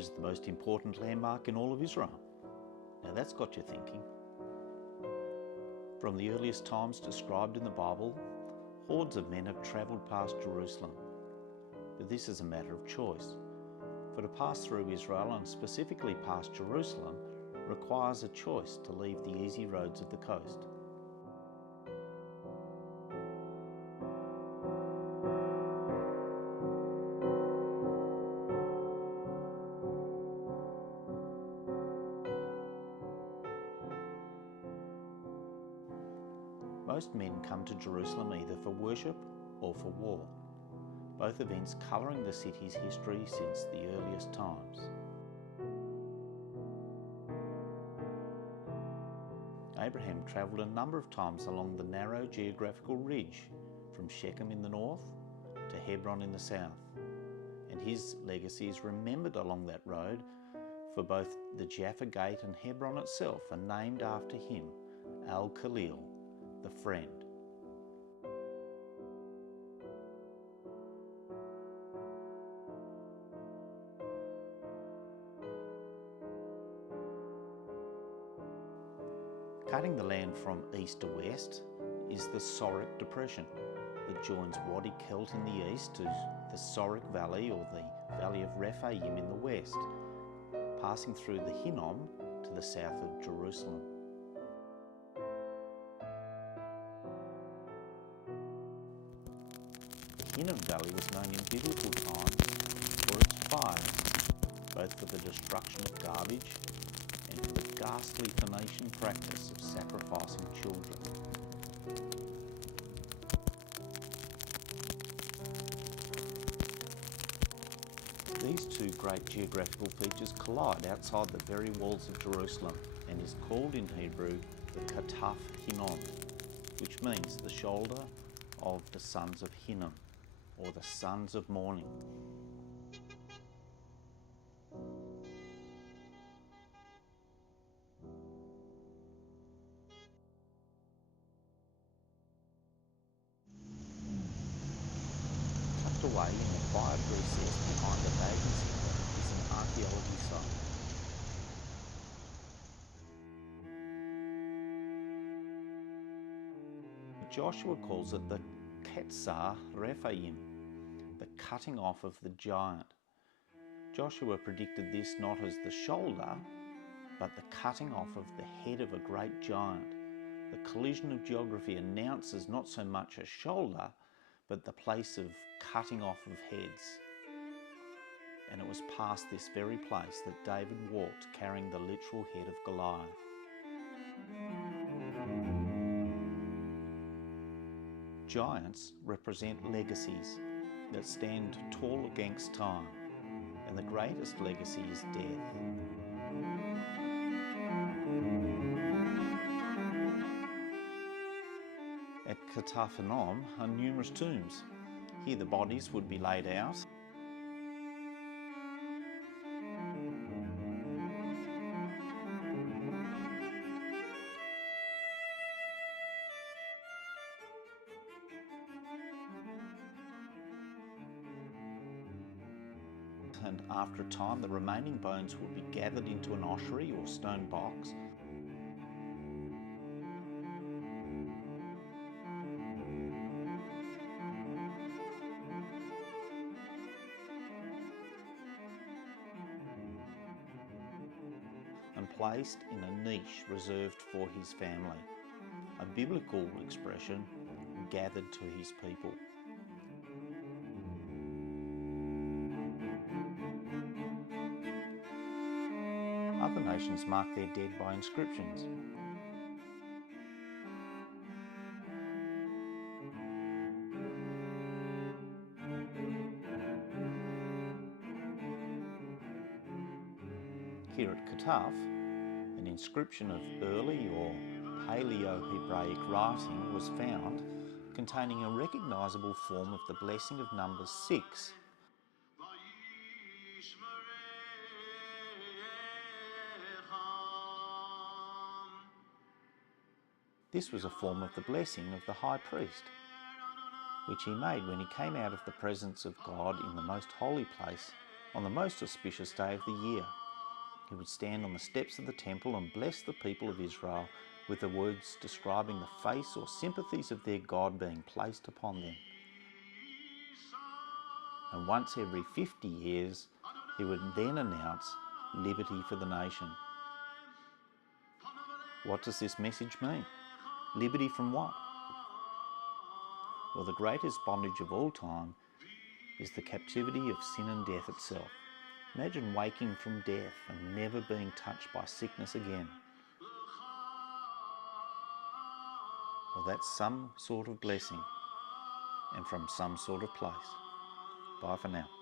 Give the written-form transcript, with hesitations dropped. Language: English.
is the most important landmark in all of Israel? Now that's got you thinking. From the earliest times described in the Bible, hordes of men have travelled past Jerusalem. But this is a matter of choice. For to pass through Israel, and specifically past Jerusalem, requires a choice to leave the easy roads of the coast. Most men come to Jerusalem either for worship or for war, both events colouring the city's history since the earliest times. Abraham travelled a number of times along the narrow geographical ridge from Shechem in the north to Hebron in the south, and his legacy is remembered along that road, for both the Jaffa Gate and Hebron itself are named after him, Al-Khalil, the friend. Cutting the land from east to west is the Sorek Depression that joins Wadi Kelt in the east to the Sorek Valley, or the Valley of Rephaim, in the west, passing through the Hinnom to the south of Jerusalem. The Hinnom Valley was known in biblical times for its fires, both for the destruction of garbage and for the ghastly Phoenician practice of sacrificing children. These two great geographical features collide outside the very walls of Jerusalem and is called in Hebrew the Kataf Hinnom, which means the shoulder of the sons of Hinnom, or the sons of mourning. Tucked away in the quiet recess behind the bathing centre is an archaeology site. Joshua calls it the Ketzar Rephaim, the cutting off of the giant. Joshua predicted this not as the shoulder, but the cutting off of the head of a great giant. The collision of geography announces not so much a shoulder, but the place of cutting off of heads. And it was past this very place that David walked, carrying the literal head of Goliath. Giants represent legacies that stand tall against time, and the greatest legacy is death. At Kataf Hinnom are numerous tombs. Here the bodies would be laid out, and after a time the remaining bones would be gathered into an ossuary or stone box and placed in a niche reserved for his family, a biblical expression, gathered to his people. Other nations mark their dead by inscriptions. Here at Kataf, an inscription of early or Paleo-Hebraic writing was found containing a recognisable form of the blessing of Numbers 6. This was a form of the blessing of the high priest, which he made when he came out of the presence of God in the most holy place On the most auspicious day of the year, he would stand on the steps of the temple and bless the people of Israel with the words describing the face or sympathies of their God being placed upon them. And once every 50 years, he would then announce liberty for the nation. What does this message mean? Liberty from what? Well, the greatest bondage of all time is the captivity of sin and death itself. Imagine waking from death and never being touched by sickness again. Well, that's some sort of blessing and from some sort of place. Bye for now.